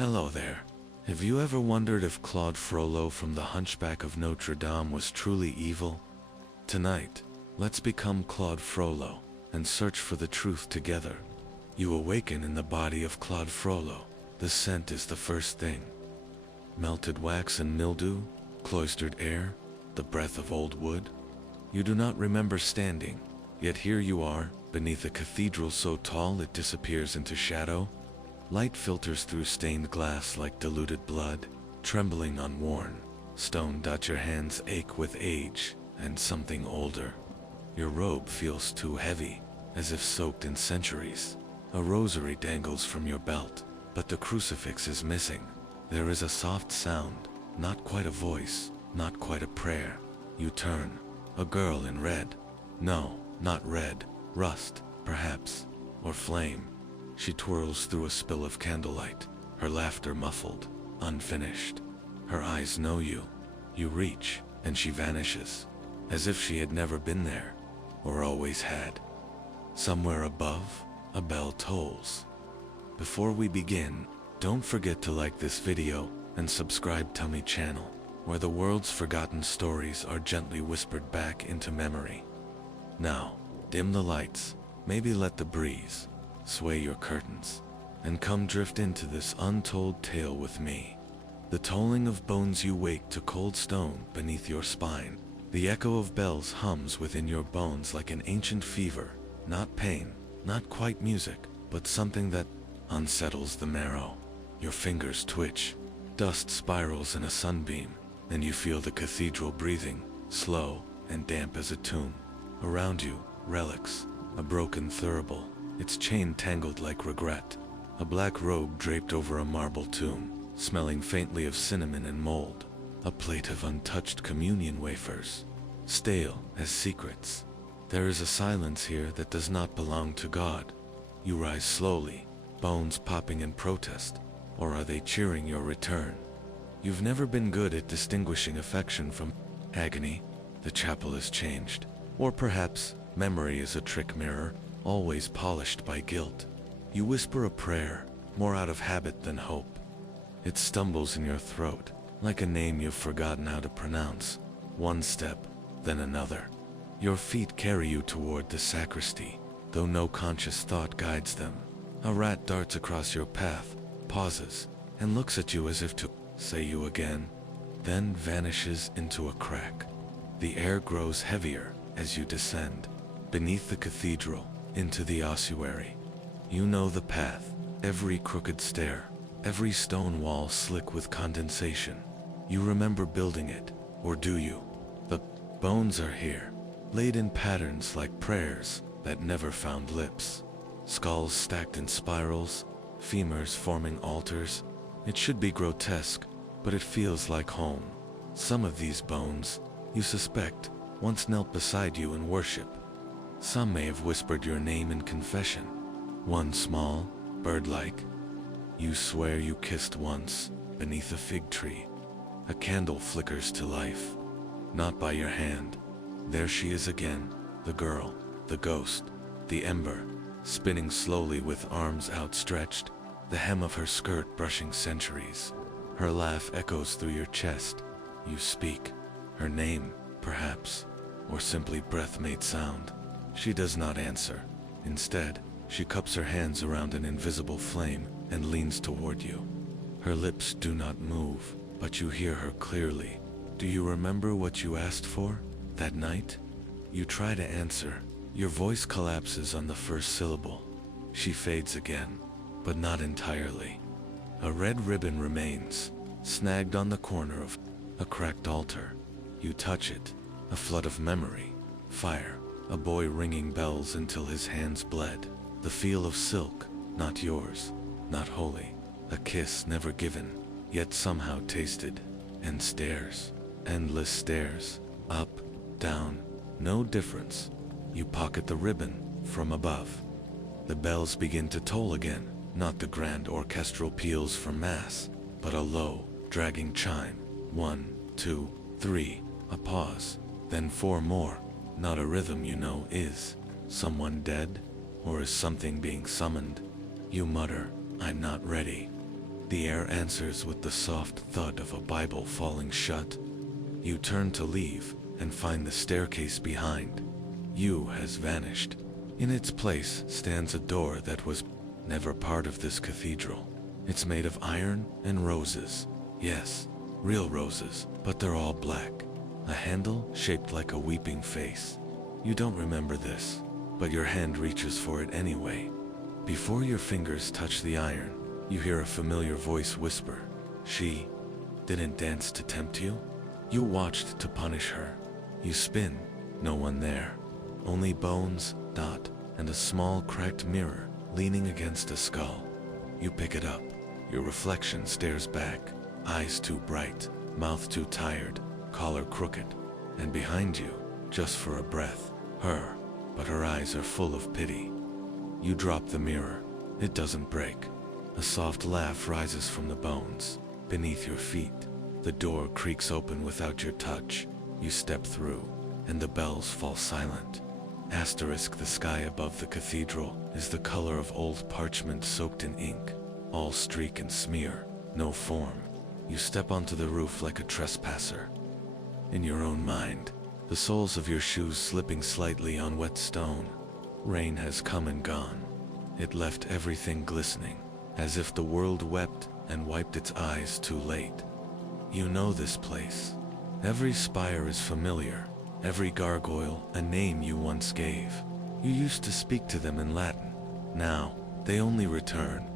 Hello there. Have you ever wondered if Claude Frollo from the Hunchback of Notre Dame was truly evil? Tonight, let's become Claude Frollo and search for the truth together. You awaken in the body of Claude Frollo. The scent is the first thing. Melted wax and mildew, cloistered air, the breath of old wood. You do not remember standing, yet here you are, beneath a cathedral so tall it disappears into shadow. Light filters through stained glass like diluted blood, trembling unworn. Stone. Your hands ache with age and something older. Your robe feels too heavy, as if soaked in centuries. A rosary dangles from your belt, but the crucifix is missing. There is a soft sound, not quite a voice, not quite a prayer. You turn. A girl in red. No, not red. Rust, perhaps, or flame. She twirls through a spill of candlelight, her laughter muffled, unfinished. Her eyes know you. You reach, and she vanishes, as if she had never been there, or always had. Somewhere above, a bell tolls. Before we begin, don't forget to like this video and subscribe to my channel, where the world's forgotten stories are gently whispered back into memory. Now, dim the lights, maybe let the breeze sway your curtains, and come drift into this untold tale with me. The tolling of bones, you wake to cold stone beneath your spine. The echo of bells hums within your bones like an ancient fever, not pain, not quite music, but something that unsettles the marrow. Your fingers twitch, dust spirals in a sunbeam, and you feel the cathedral breathing, slow and damp as a tomb. Around you, relics, a broken thurible, its chain tangled like regret, a black robe draped over a marble tomb, smelling faintly of cinnamon and mold, a plate of untouched communion wafers, stale as secrets. There is a silence here that does not belong to God. You rise slowly, bones popping in protest, or are they cheering your return? You've never been good at distinguishing affection from agony. The chapel has changed, or perhaps memory is a trick mirror, always polished by guilt. You whisper a prayer, more out of habit than hope. It stumbles in your throat, like a name you've forgotten how to pronounce. One step, then another. Your feet carry you toward the sacristy, though no conscious thought guides them. A rat darts across your path, pauses, and looks at you as if to say you again, then vanishes into a crack. The air grows heavier as you descend, beneath the cathedral, into the ossuary. You know the path, every crooked stair, every stone wall slick with condensation. You remember building it, or do you? The bones are here, laid in patterns like prayers that never found lips. Skulls stacked in spirals, femurs forming altars. It should be grotesque, but it feels like home. Some of these bones, you suspect, once knelt beside you in worship. Some may have whispered your name in confession. One small, bird-like. You swear you kissed once, beneath a fig tree. A candle flickers to life. Not by your hand. There she is again, the girl, the ghost, the ember, spinning slowly with arms outstretched, the hem of her skirt brushing centuries. Her laugh echoes through your chest. You speak. Her name, perhaps, or simply breath-made sound. She does not answer. Instead, she cups her hands around an invisible flame and leans toward you. Her lips do not move, but you hear her clearly. Do you remember what you asked for that night? You try to answer. Your voice collapses on the first syllable. She fades again, but not entirely. A red ribbon remains, snagged on the corner of a cracked altar. You touch it, a flood of memory, fire. A boy ringing bells until his hands bled. The feel of silk, not yours, not holy. A kiss never given, yet somehow tasted. And stairs, endless stairs, up, down, no difference. You pocket the ribbon from above. The bells begin to toll again, not the grand orchestral peals from mass, but a low, dragging chime. 1, 2, 3, a pause, then 4 more. Not a rhythm you know. Is someone dead? Or is something being summoned? You mutter, I'm not ready. The air answers with the soft thud of a Bible falling shut. You turn to leave and find the staircase behind you has vanished. In its place stands a door that was never part of this cathedral. It's made of iron and roses. Yes, real roses, but they're all black. A handle shaped like a weeping face. You don't remember this, but your hand reaches for it anyway. Before your fingers touch the iron, you hear a familiar voice whisper, "She didn't dance to tempt you?" You watched to punish her. You spin, no one there. Only bones, dot, and a small cracked mirror leaning against a skull. You pick it up. Your reflection stares back, eyes too bright, mouth too tired, collar crooked. And behind you, just for a breath, her, but her eyes are full of pity. You drop the mirror. It doesn't break. A soft laugh rises from the bones. Beneath your feet, the door creaks open without your touch. You step through, and the bells fall silent. Asterisk, the sky above the cathedral is the color of old parchment soaked in ink, all streak and smear, no form. You step onto the roof like a trespasser. In your own mind, the soles of your shoes slipping slightly on wet stone. Rain has come and gone. It left everything glistening, as if the world wept and wiped its eyes too late. You know this place. Every spire is familiar, every gargoyle a name you once gave. You used to speak to them in Latin. Now, they only return,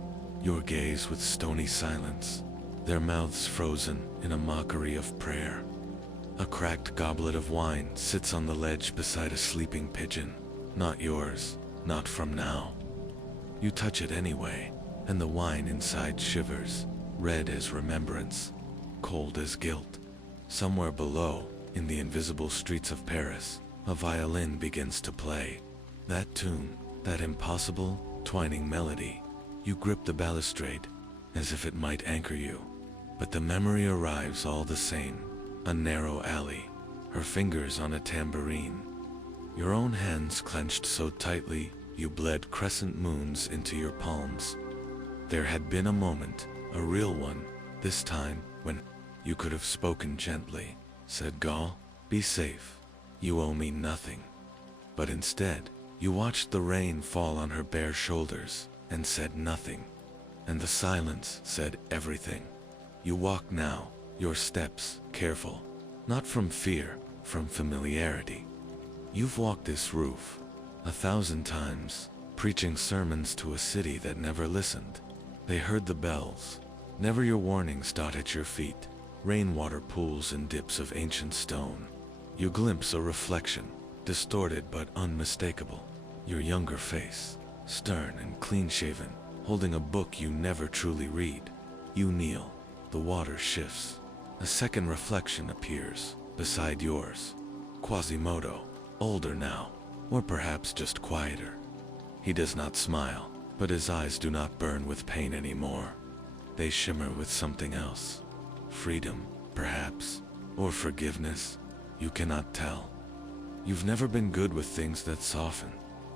your gaze with stony silence, their mouths frozen in a mockery of prayer. A cracked goblet of wine sits on the ledge beside a sleeping pigeon. Not yours, not from now. You touch it anyway, and the wine inside shivers, red as remembrance, cold as guilt. Somewhere below, in the invisible streets of Paris, a violin begins to play. That tune, that impossible, twining melody. You grip the balustrade, as if it might anchor you. But the memory arrives all the same. A narrow alley, her fingers on a tambourine. Your own hands clenched so tightly, you bled crescent moons into your palms. There had been a moment, a real one, this time, when you could have spoken gently, said, "Gaul, be safe. You owe me nothing." But instead, you watched the rain fall on her bare shoulders, and said nothing. And the silence said everything. You walk now, your steps careful, not from fear, from familiarity. You've walked this roof 1,000 times, preaching sermons to a city that never listened. They heard the bells, never your warnings dot at your feet, rainwater pools and dips of ancient stone. You glimpse a reflection, distorted but unmistakable, your younger face, stern and clean-shaven, holding a book you never truly read. You kneel, the water shifts. A second reflection appears, beside yours. Quasimodo, older now, or perhaps just quieter. He does not smile, but his eyes do not burn with pain anymore. They shimmer with something else. Freedom, perhaps, or forgiveness. You cannot tell. You've never been good with things that soften.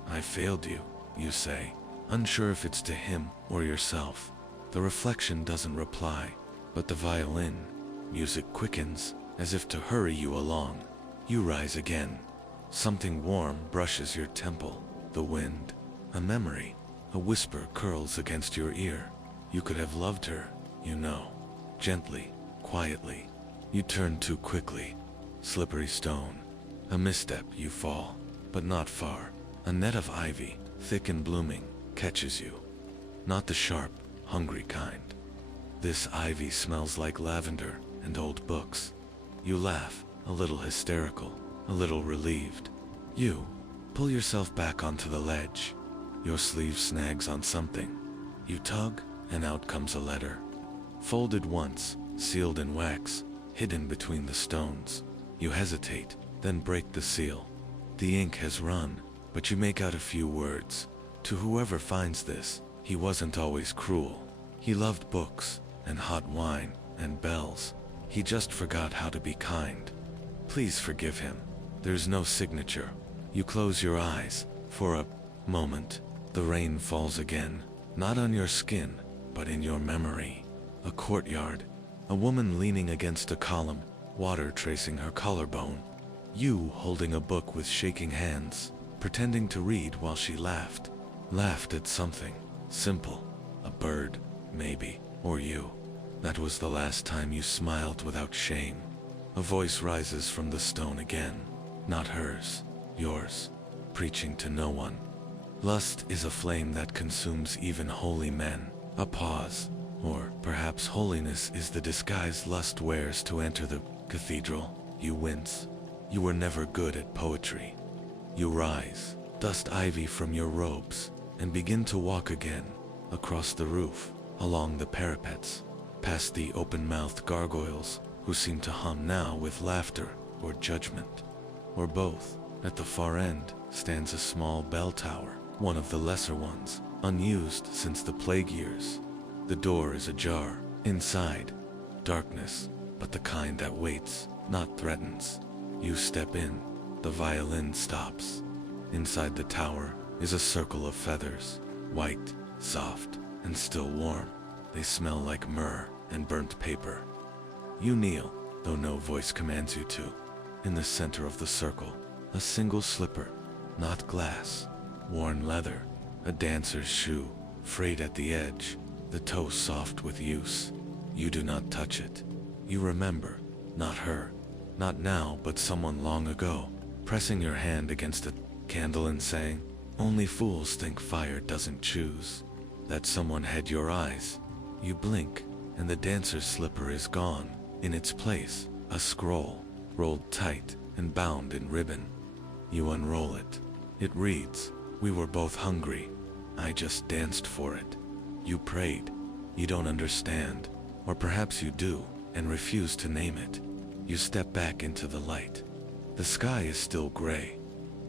I failed you, you say, unsure if it's to him or yourself. The reflection doesn't reply, but the violin, music quickens, as if to hurry you along. You rise again. Something warm brushes your temple, the wind. A memory, a whisper curls against your ear. You could have loved her, you know. Gently, quietly. You turn too quickly. Slippery stone. A misstep, you fall, but not far. A net of ivy, thick and blooming, catches you. Not the sharp, hungry kind. This ivy smells like lavender and old books. You laugh, a little hysterical, a little relieved. You pull yourself back onto the ledge. Your sleeve snags on something. You tug, and out comes a letter. Folded once, sealed in wax, hidden between the stones. You hesitate, then break the seal. The ink has run, but you make out a few words. To whoever finds this, he wasn't always cruel. He loved books, and hot wine, and bells. He just forgot how to be kind. Please forgive him. There's no signature. You close your eyes. For a moment, the rain falls again, not on your skin, but in your memory. A courtyard. A woman leaning against a column, water tracing her collarbone. You holding a book with shaking hands, pretending to read while she laughed. Laughed at something. Simple. A bird, maybe, or you. That was the last time you smiled without shame. A voice rises from the stone again. Not hers, yours, preaching to no one. Lust is a flame that consumes even holy men. A pause. Or perhaps holiness is the disguise lust wears to enter the cathedral. You wince. You were never good at poetry. You rise, dust ivy from your robes, and begin to walk again, across the roof, along the parapets, past the open-mouthed gargoyles who seem to hum now with laughter or judgment, or both. At the far end stands a small bell tower, one of the lesser ones, unused since the plague years. The door is ajar. Inside, darkness, but the kind that waits, not threatens. You step in. The violin stops. Inside the tower is a circle of feathers, white, soft, and still warm. They smell like myrrh and burnt paper. You kneel, though no voice commands you to. In the center of the circle, a single slipper, not glass, worn leather, a dancer's shoe, frayed at the edge, the toe soft with use. You do not touch it. You remember, not her, not now but someone long ago, pressing your hand against a candle and saying, "Only fools think fire doesn't choose." That someone had your eyes. You blink, and the dancer's slipper is gone. In its place, a scroll, rolled tight and bound in ribbon. You unroll it. It reads, "We were both hungry. I just danced for it." You prayed. You don't understand, or perhaps you do, and refuse to name it. You step back into the light. The sky is still gray,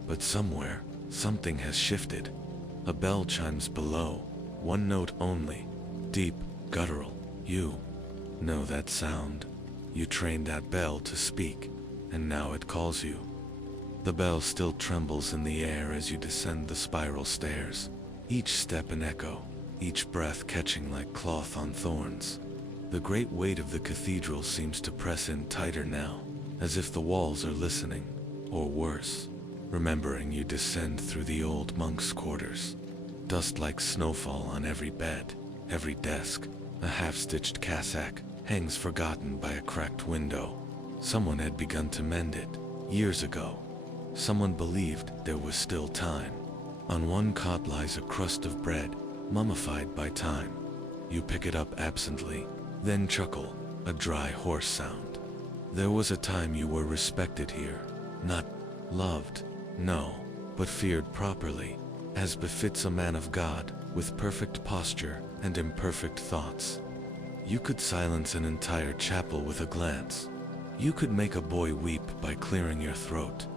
but somewhere, something has shifted. A bell chimes below, one note only, deep, guttural. You know that sound. You trained that bell to speak, and now it calls you. The bell still trembles in the air as you descend the spiral stairs, each step an echo, each breath catching like cloth on thorns. The great weight of the cathedral seems to press in tighter now, as if the walls are listening, or worse, remembering you descend through the old monks' quarters. Dust like snowfall on every bed, every desk. A half-stitched cassock hangs forgotten by a cracked window. Someone had begun to mend it, years ago. Someone believed there was still time. On one cot lies a crust of bread, mummified by time. You pick it up absently, then chuckle, a dry horse sound. There was a time you were respected here, not loved, no, but feared properly, as befits a man of God, with perfect posture and imperfect thoughts. You could silence an entire chapel with a glance. You could make a boy weep by clearing your throat.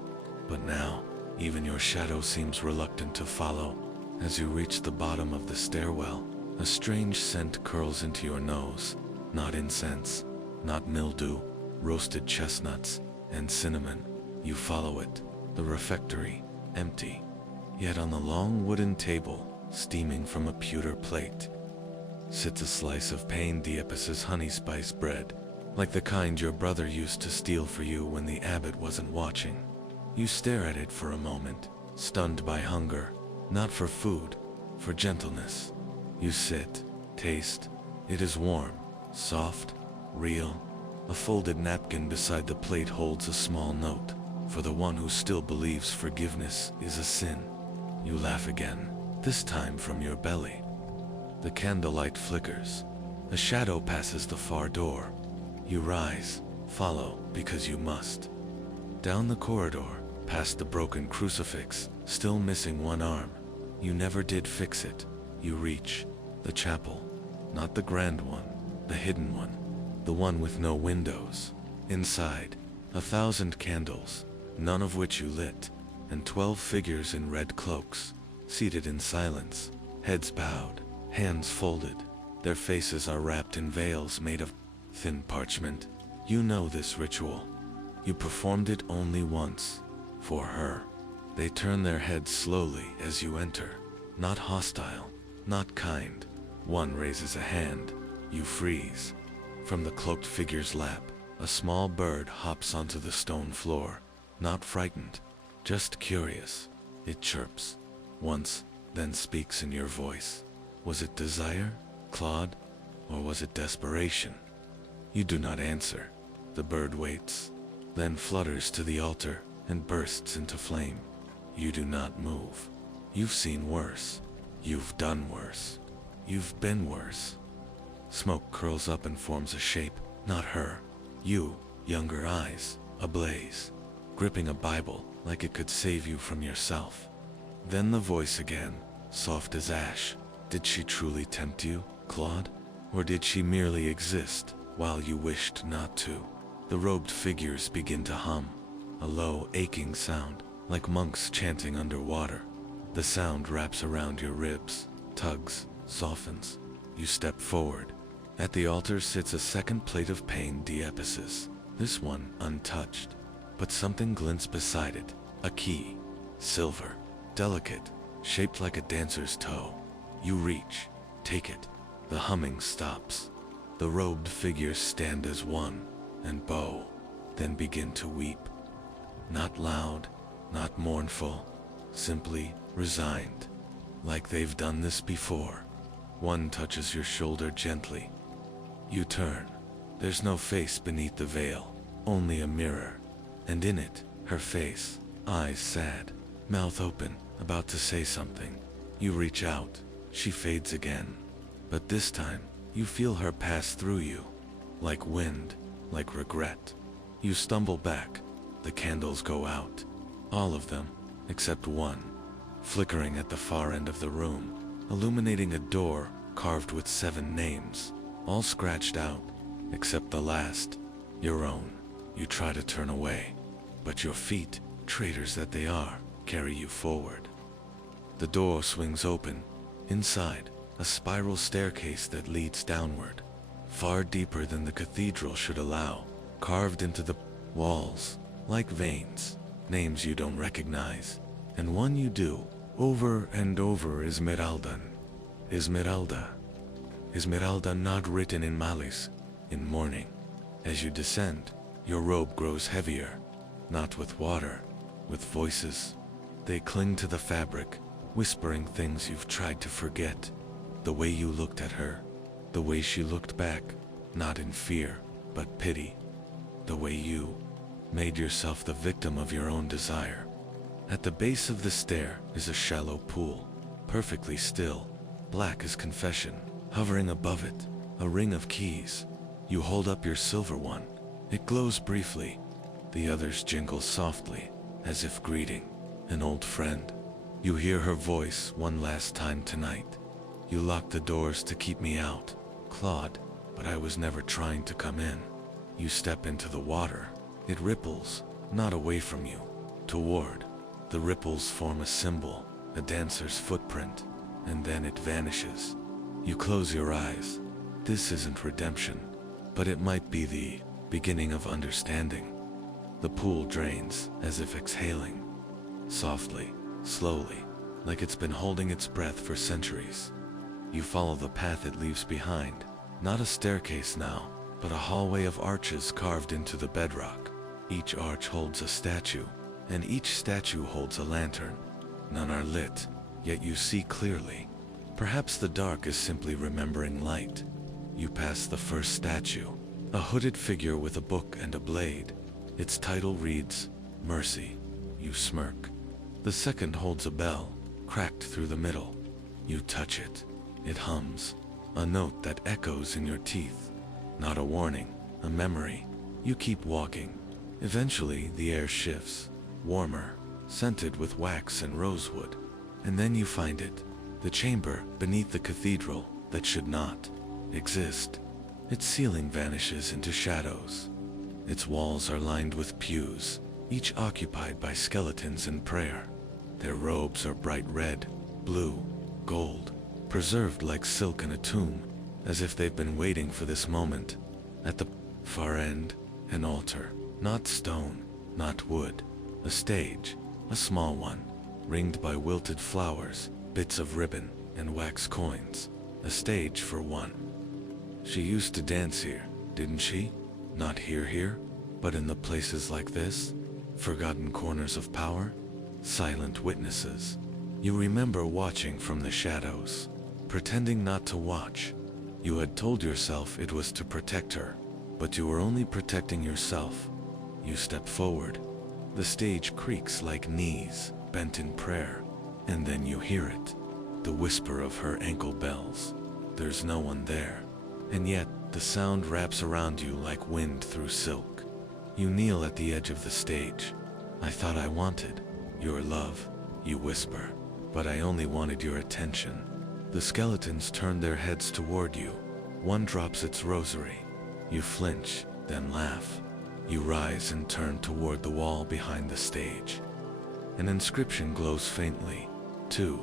But now, even your shadow seems reluctant to follow. As you reach the bottom of the stairwell, a strange scent curls into your nose. Not incense, not mildew, roasted chestnuts, and cinnamon. You follow it. The refectory, empty. Yet on the long wooden table, steaming from a pewter plate, sits a slice of Pain Diepus's honey spice bread, like the kind your brother used to steal for you when the abbot wasn't watching. You stare at it for a moment, stunned by hunger, not for food, for gentleness. You sit, taste. It is warm, soft, real. A folded napkin beside the plate holds a small note, for the one who still believes forgiveness is a sin. You laugh again, this time from your belly. The candlelight flickers. A shadow passes the far door. You rise, follow, because you must. Down the corridor, past the broken crucifix, still missing one arm. You never did fix it. You reach the chapel, not the grand one, the hidden one, the one with no windows. Inside, 1,000 candles, none of which you lit, and 12 figures in red cloaks, seated in silence, heads bowed, hands folded. Their faces are wrapped in veils made of thin parchment. You know this ritual. You performed it only once, for her. They turn their heads slowly as you enter, not hostile, not kind. One raises a hand, You freeze. From the cloaked figure's lap, a small bird hops onto the stone floor, not frightened, just curious. It chirps once, then speaks in your voice. Was it desire, Claude, or was it desperation? You do not answer. The bird waits, then flutters to the altar and bursts into flame. You do not move. You've seen worse. You've done worse. You've been worse. Smoke curls up and forms a shape, not her. You, younger eyes, ablaze, gripping a Bible like it could save you from yourself. Then the voice again, soft as ash. Did she truly tempt you, Claude? Or did she merely exist while you wished not to? The robed figures begin to hum, a low, aching sound, like monks chanting underwater. The sound wraps around your ribs, tugs, softens. You step forward. At the altar sits a second plate of pain diapasis, this one untouched. But something glints beside it, a key, silver, delicate, shaped like a dancer's toe. You reach, take it. The humming stops. The robed figures stand as one, and bow, then begin to weep. Not loud, not mournful, simply resigned, like they've done this before. One touches your shoulder gently. You turn. There's no face beneath the veil, only a mirror, and in it, her face, eyes sad, mouth open, about to say something. You reach out. She fades again. But this time, you feel her pass through you, like wind, like regret. You stumble back. The candles go out. All of them, except one, flickering at the far end of the room, illuminating a door carved with 7 names, all scratched out, except the last, your own. You try to turn away, but your feet, traitors that they are, carry you forward. The door swings open. Inside, a spiral staircase that leads downward, far deeper than the cathedral should allow, carved into the walls, like veins, names you don't recognize, and one you do, over and over. Esmeralda. Esmeralda. Esmeralda, not written in malice, in mourning. As you descend, your robe grows heavier, not with water, with voices. They cling to the fabric, whispering things you've tried to forget. The way you looked at her, the way she looked back, not in fear, but pity. The way you made yourself the victim of your own desire. At the base of the stair is a shallow pool, perfectly still, black as confession. Hovering above it, a ring of keys. You hold up your silver one. It glows briefly. The others jingle softly, as if greeting an old friend. You hear her voice one last time tonight. You locked the doors to keep me out, Claude, but I was never trying to come in. You step into the water. It ripples, not away from you, toward. The ripples form a symbol, a dancer's footprint, and then it vanishes. You close your eyes. This isn't redemption, but it might be the beginning of understanding. The pool drains, as if exhaling, softly, slowly, like it's been holding its breath for centuries. You follow the path it leaves behind, not a staircase now, but a hallway of arches carved into the bedrock. Each arch holds a statue, and each statue holds a lantern. None are lit, yet you see clearly. Perhaps the dark is simply remembering light. You pass the first statue, a hooded figure with a book and a blade. Its title reads, Mercy. You smirk. The second holds a bell, cracked through the middle. You touch it. It hums, a note that echoes in your teeth. Not a warning, a memory. You keep walking. Eventually, the air shifts, warmer, scented with wax and rosewood. And then you find it, the chamber beneath the cathedral that should not exist. Its ceiling vanishes into shadows. Its walls are lined with pews, each occupied by skeletons in prayer. Their robes are bright red, blue, gold, preserved like silk in a tomb, as if they've been waiting for this moment. At the far end, an altar, not stone, not wood, a stage, a small one, ringed by wilted flowers, bits of ribbon, and wax coins. A stage for one. She used to dance here, didn't she? Not here, but in the places like this? Forgotten corners of power? Silent witnesses. You remember watching from the shadows, pretending not to watch. You had told yourself it was to protect her, but you were only protecting yourself. You step forward. The stage creaks like knees, bent in prayer, and then you hear it. The whisper of her ankle bells. There's no one there, and yet the sound wraps around you like wind through silk. You kneel at the edge of the stage. I thought I wanted your love, you whisper, but I only wanted your attention. The skeletons turn their heads toward you. One drops its rosary. You flinch, then laugh. You rise and turn toward the wall behind the stage. An inscription glows faintly. To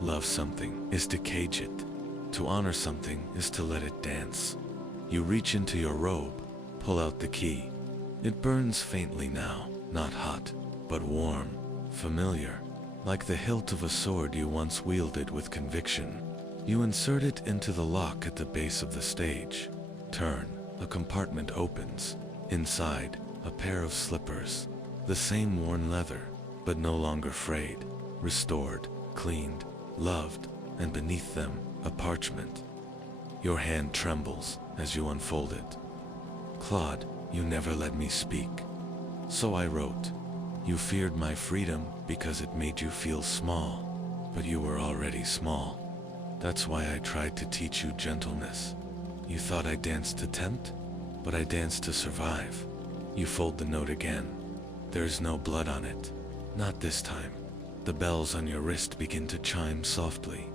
love something is to cage it. To honor something is to let it dance. You reach into your robe, pull out the key. It burns faintly now, not hot, but warm, familiar, like the hilt of a sword you once wielded with conviction. You insert it into the lock at the base of the stage. Turn, a compartment opens. Inside, a pair of slippers. The same worn leather, but no longer frayed. Restored, cleaned, loved, and beneath them, a parchment. Your hand trembles as you unfold it. Claude, you never let me speak. So I wrote. You feared my freedom because it made you feel small, but you were already small. That's why I tried to teach you gentleness. You thought I danced to tempt, but I danced to survive. You fold the note again. There's no blood on it. Not this time. The bells on your wrist begin to chime softly.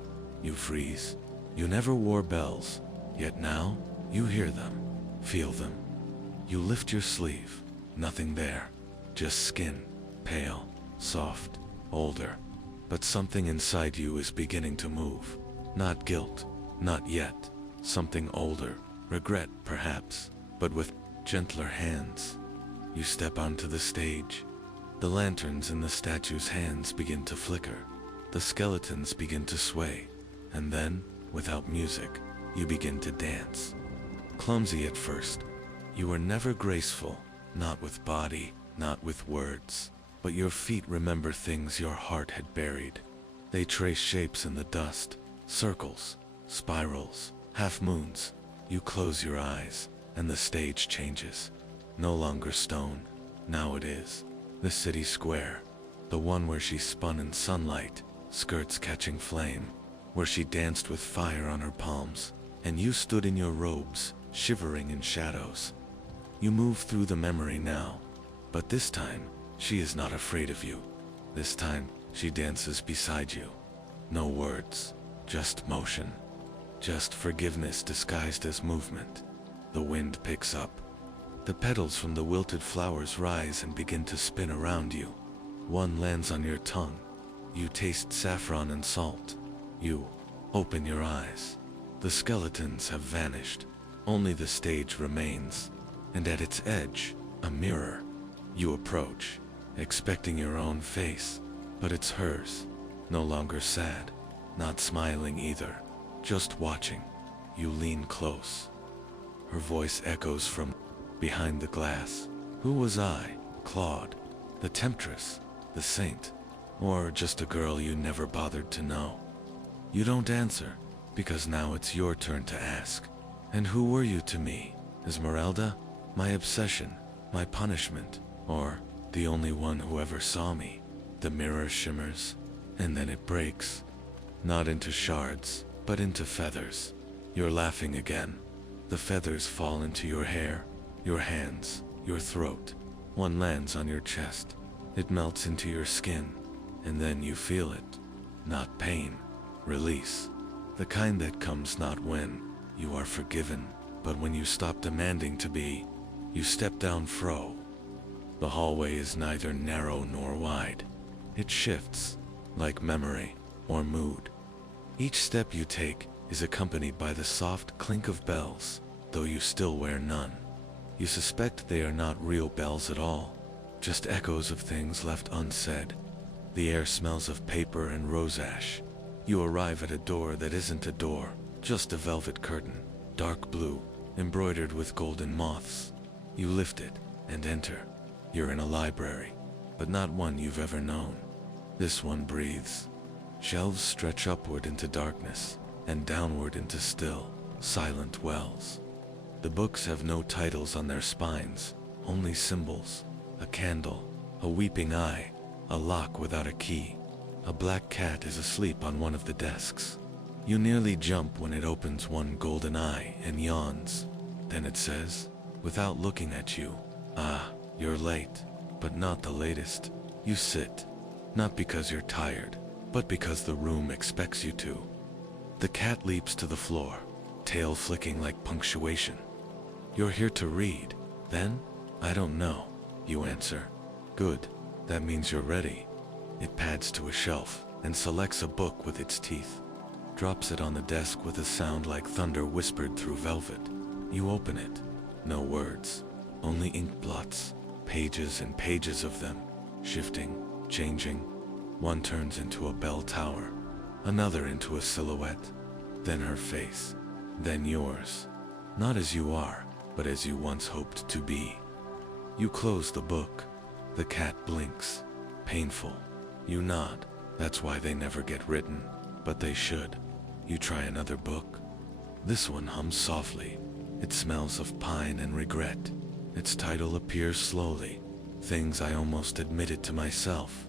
You freeze. You never wore bells, yet now you hear them, feel them. You lift your sleeve. Nothing there. Just skin, pale, soft, older. But something inside you is beginning to move. Not guilt, not yet. Something older, regret perhaps, but with gentler hands. You step onto the stage. The lanterns in the statue's hands begin to flicker. The skeletons begin to sway. And then, without music, you begin to dance. Clumsy at first. You were never graceful, not with body, not with words. But your feet remember things your heart had buried. They trace shapes in the dust, circles, spirals, half moons. You close your eyes, and the stage changes. No longer stone, now it is. The city square, the one where she spun in sunlight, skirts catching flame, where she danced with fire on her palms, and you stood in your robes, shivering in shadows. You move through the memory now, but this time, she is not afraid of you. This time, she dances beside you. No words, just motion. Just forgiveness disguised as movement. The wind picks up. The petals from the wilted flowers rise and begin to spin around you. One lands on your tongue. You taste saffron and salt. You open your eyes. The skeletons have vanished. Only the stage remains. And at its edge, a mirror. You approach, expecting your own face, but it's hers. No longer sad, not smiling either, just watching. You lean close. Her voice echoes from behind the glass. Who was I, Claude? The temptress, the saint, or just a girl you never bothered to know? You don't answer, because now it's your turn to ask. And who were you to me? Esmeralda? My obsession? My punishment? Or the only one who ever saw me? The mirror shimmers, and then it breaks. Not into shards, but into feathers. You're laughing again. The feathers fall into your hair, your hands, your throat. One lands on your chest. It melts into your skin, and then you feel it. Not pain, release. The kind that comes not when you are forgiven, but when you stop demanding to be. You step down fro. The hallway is neither narrow nor wide. It shifts, like memory or mood. Each step you take is accompanied by the soft clink of bells, though you still wear none. You suspect they are not real bells at all, just echoes of things left unsaid. The air smells of paper and rose ash. You arrive at a door that isn't a door, just a velvet curtain. dark blue, embroidered with golden moths. You lift it and enter. You're in a library, but not one you've ever known. This one breathes. Shelves stretch upward into darkness and downward into still, silent wells. The books have no titles on their spines, only symbols: a candle, a weeping eye, a lock without a key. A black cat is asleep on one of the desks. You nearly jump when it opens one golden eye and yawns. Then it says, without looking at you, "Ah, you're late," but not the latest. You sit, not because you're tired, but because the room expects you to. The cat leaps to the floor, tail flicking like punctuation. "You're here to read, then?" "I don't know," you answer. "Good, that means you're ready." It pads to a shelf and selects a book with its teeth, drops it on the desk with a sound like thunder whispered through velvet. You open it. No words, only ink blots, pages and pages of them, shifting, changing. One turns into a bell tower, another into a silhouette, then her face, then yours. Not as you are, but as you once hoped to be. You close the book. The cat blinks. Painful. You nod. That's why they never get written, but they should. You try another book. This one hums softly. It smells of pine and regret. Its title appears slowly. Things I almost admitted to myself.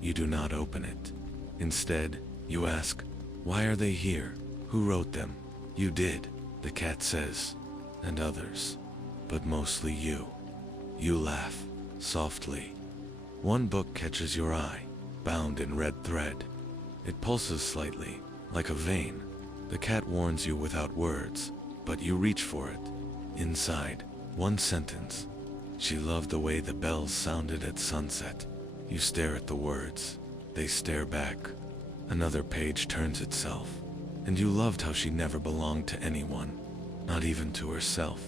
You do not open it. Instead, you ask, why are they here? Who wrote them? You did, the cat says, and others, but mostly you. You laugh, softly. One book catches your eye, bound in red thread. It pulses slightly, like a vein. The cat warns you without words, but you reach for it. Inside, one sentence. She loved the way the bells sounded at sunset. You stare at the words. They stare back. Another page turns itself. And you loved how she never belonged to anyone, not even to herself.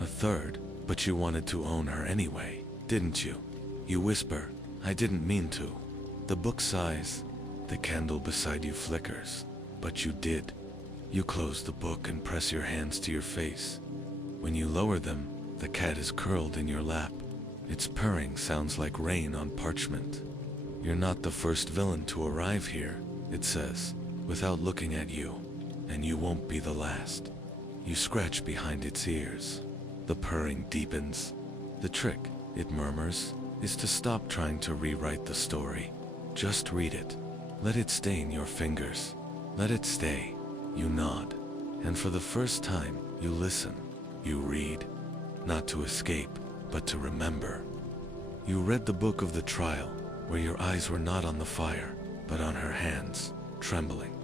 A third, but you wanted to own her anyway, didn't you? You whisper, I didn't mean to. The book sighs. The candle beside you flickers. But you did. You close the book and press your hands to your face. When you lower them, the cat is curled in your lap. Its purring sounds like rain on parchment. You're not the first villain to arrive here, it says, without looking at you, and you won't be the last. You scratch behind its ears. The purring deepens. The trick, it murmurs, is to stop trying to rewrite the story. Just read it. Let it stain your fingers. Let it stay. You nod. And for the first time, you listen. You read. Not to escape, but to remember. You read the book of the trial, where your eyes were not on the fire, but on her hands, trembling.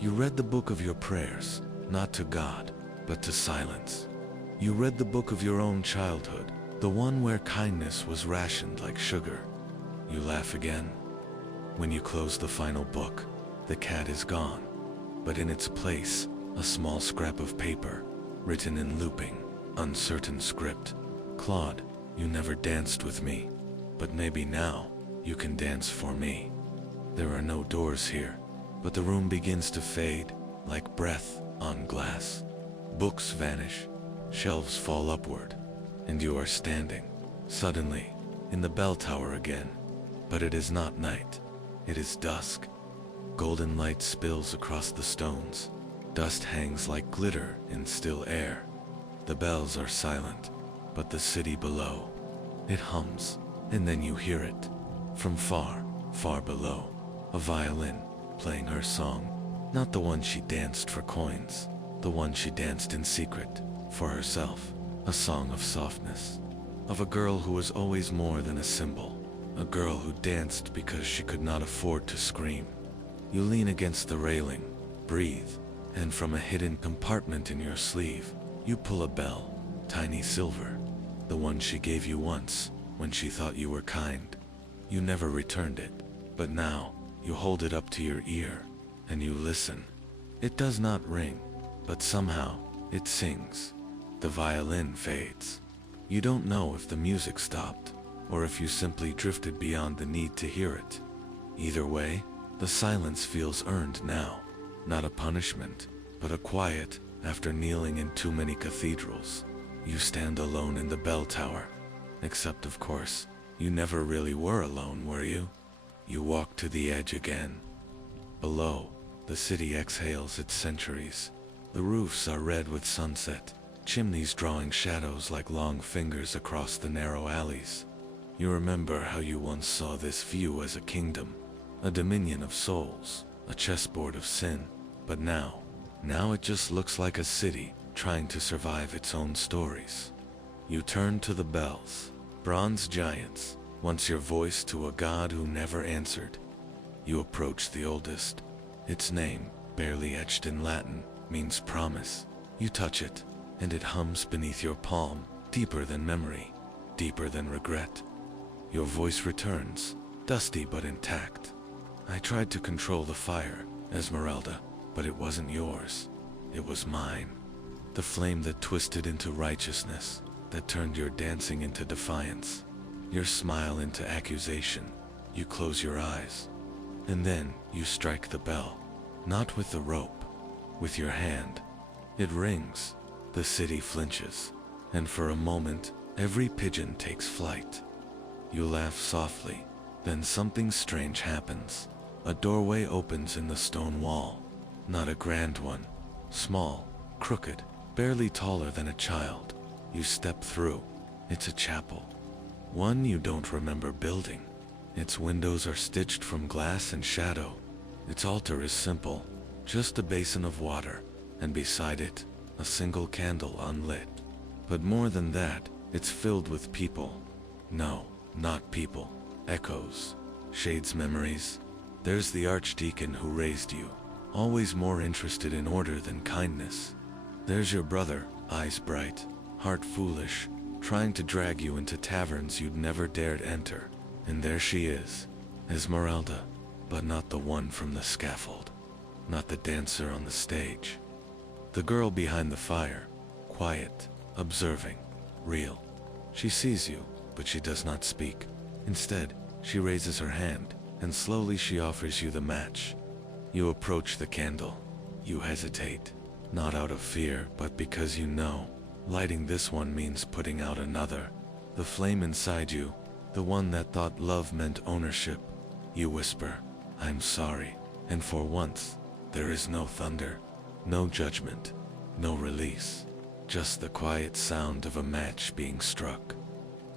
You read the book of your prayers, not to God, but to silence. You read the book of your own childhood, the one where kindness was rationed like sugar. You laugh again. When you close the final book, the cat is gone, but in its place, a small scrap of paper, written in looping, uncertain script. Claude, you never danced with me, but maybe now you can dance for me. There are no doors here, but the room begins to fade, like breath on glass. Books vanish, shelves fall upward, and you are standing, suddenly, in the bell tower again. But it is not night, it is dusk. Golden light spills across the stones. Dust hangs like glitter in still air. The bells are silent, but the city below, it hums, and then you hear it, from far, far below, a violin playing her song, not the one she danced for coins, the one she danced in secret, for herself, a song of softness, of a girl who was always more than a symbol, a girl who danced because she could not afford to scream. You lean against the railing, breathe, and from a hidden compartment in your sleeve, you pull a bell, tiny silver, the one she gave you once, when she thought you were kind. You never returned it, but now, you hold it up to your ear, and you listen. It does not ring, but somehow, it sings. The violin fades. You don't know if the music stopped, or if you simply drifted beyond the need to hear it. Either way, the silence feels earned now, not a punishment, but a quiet, After kneeling in too many cathedrals, you stand alone in the bell tower. Except, of course, you never really were alone, were you? You walk to the edge again. Below, the city exhales its centuries. The roofs are red with sunset, chimneys drawing shadows like long fingers across the narrow alleys. You remember how you once saw this view as a kingdom, a dominion of souls, a chessboard of sin. But now it just looks like a city trying to survive its own stories. You turn to the bells, bronze giants, once your voice to a god who never answered. You approach the oldest. Its name, barely etched in Latin, means promise. You touch it, and it hums beneath your palm, deeper than memory, deeper than regret. Your voice returns, dusty but intact. I tried to control the fire, Esmeralda, but it wasn't yours. It was mine. The flame that twisted into righteousness, that turned your dancing into defiance, your smile into accusation. You close your eyes, and then you strike the bell, not with the rope, with your hand. It rings, the city flinches, and for a moment, every pigeon takes flight. You laugh softly, then something strange happens. A doorway opens in the stone wall, not a grand one, small, crooked, barely taller than a child. You step through. It's a chapel, one you don't remember building. Its windows are stitched from glass and shadow. Its altar is simple, just a basin of water, and beside it, a single candle unlit. But more than that, it's filled with people. No, not people. Echoes. Shades' memories. There's the archdeacon who raised you, always more interested in order than kindness. There's your brother, eyes bright, heart foolish, trying to drag you into taverns you'd never dared enter. And there she is, Esmeralda, but not the one from the scaffold, not the dancer on the stage. The girl behind the fire, quiet, observing, real. She sees you, but she does not speak. Instead, she raises her hand, and slowly she offers you the match. You approach the candle. You hesitate, not out of fear, but because you know, lighting this one means putting out another. The flame inside you, the one that thought love meant ownership. You whisper, "I'm sorry," and for once, there is no thunder, no judgment, no release, just the quiet sound of a match being struck.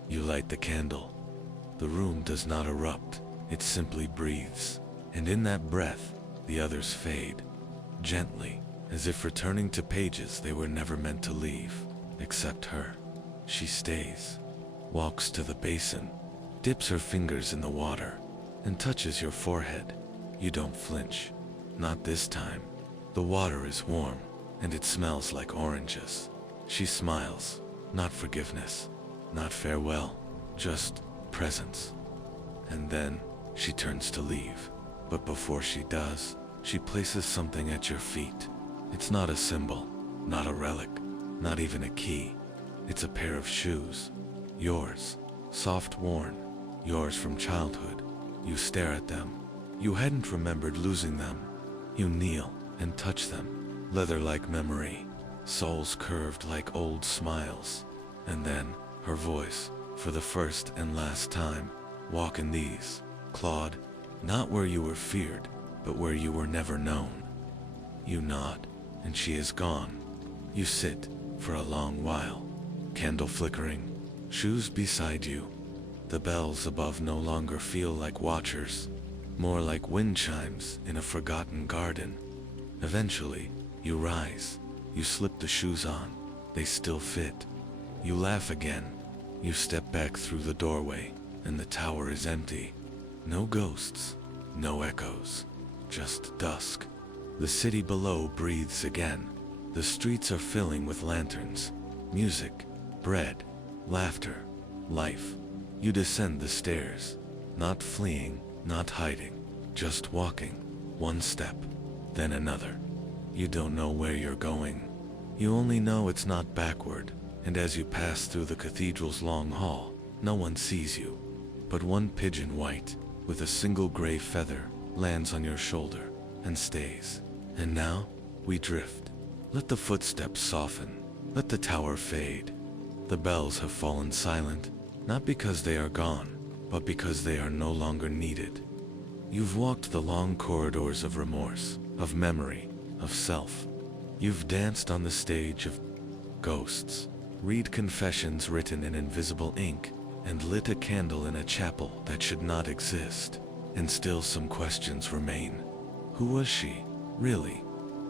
You light the candle. The room does not erupt, it simply breathes, and in that breath, the others fade, gently, as if returning to pages they were never meant to leave, except her. She stays, walks to the basin, dips her fingers in the water, and touches your forehead. You don't flinch. Not this time. The water is warm, and it smells like oranges. She smiles, not forgiveness, not farewell, just presence. And then, she turns to leave. But before she does, she places something at your feet. It's not a symbol, not a relic, not even a key. It's a pair of shoes. Yours, soft worn, yours from childhood. You stare at them. You hadn't remembered losing them. You kneel and touch them, leather-like memory, soles curved like old smiles. And then, her voice, for the first and last time, "Walk in these, Claude, not where you were feared, but where you were never known." You nod, and she is gone. You sit for a long while, candle flickering, shoes beside you. The bells above no longer feel like watchers, more like wind chimes in a forgotten garden. Eventually, you rise. You slip the shoes on. They still fit. You laugh again. You step back through the doorway, and the tower is empty. No ghosts, no echoes, just dusk. The city below breathes again. The streets are filling with lanterns, music, bread, laughter, life. You descend the stairs, not fleeing, not hiding, just walking, one step, then another. You don't know where you're going. You only know it's not backward, and as you pass through the cathedral's long hall, no one sees you. But one pigeon white, with a single gray feather, lands on your shoulder, and stays. And now, we drift. Let the footsteps soften. Let the tower fade. The bells have fallen silent, not because they are gone, but because they are no longer needed. You've walked the long corridors of remorse, of memory, of self. You've danced on the stage of ghosts, read confessions written in invisible ink, and lit a candle in a chapel that should not exist. And still some questions remain. Who was she, really?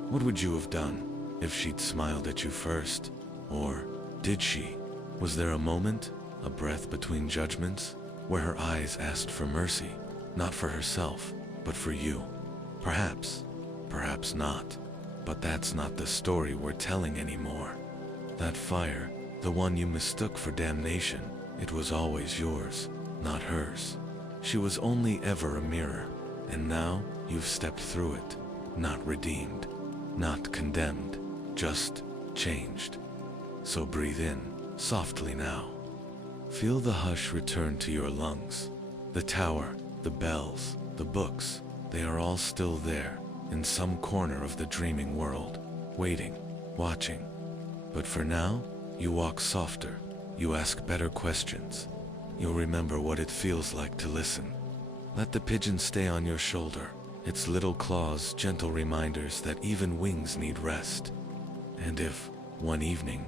What would you have done if she'd smiled at you first? Or did she? Was there a moment, a breath between judgments, where her eyes asked for mercy, not for herself, but for you? Perhaps, perhaps not. But that's not the story we're telling anymore. That fire, the one you mistook for damnation, it was always yours, not hers. She was only ever a mirror, and now you've stepped through it, not redeemed, not condemned, just changed. So breathe in, softly now. Feel the hush return to your lungs. The tower, the bells, the books, they are all still there, in some corner of the dreaming world, waiting, watching. But for now, you walk softer, you ask better questions. You'll remember what it feels like to listen. Let the pigeon stay on your shoulder, its little claws gentle reminders that even wings need rest. And if, one evening,